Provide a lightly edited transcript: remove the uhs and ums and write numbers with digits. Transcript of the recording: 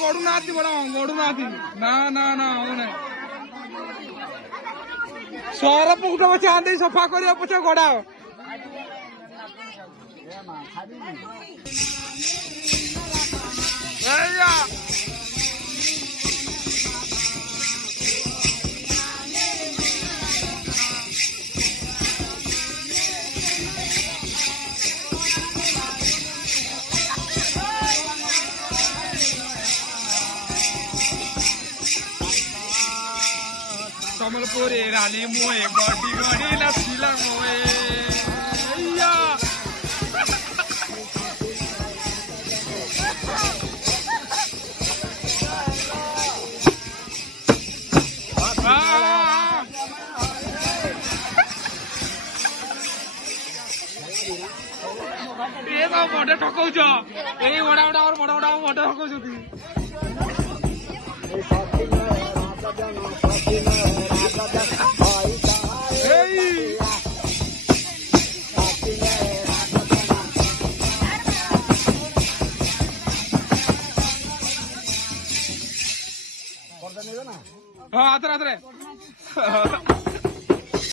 গড়ু নাতি বড় গড়ু নাতি না না না মানে সর পুকুটা বসে আনতে সফা করিয়া পছে গড়াও এইয়া সম্বলপুরে রানী মোয়ে গড়ি গড়ি নাচিলা মোয়ে এইয়া ଏ ତ ବଡ ଠକଉଛ ଏଇ ବଡା ବଡା ବଡ ବଡ ବଡ ଠକଉଛନ୍ତି ହଁ ଆଥରେ ଆଥରେ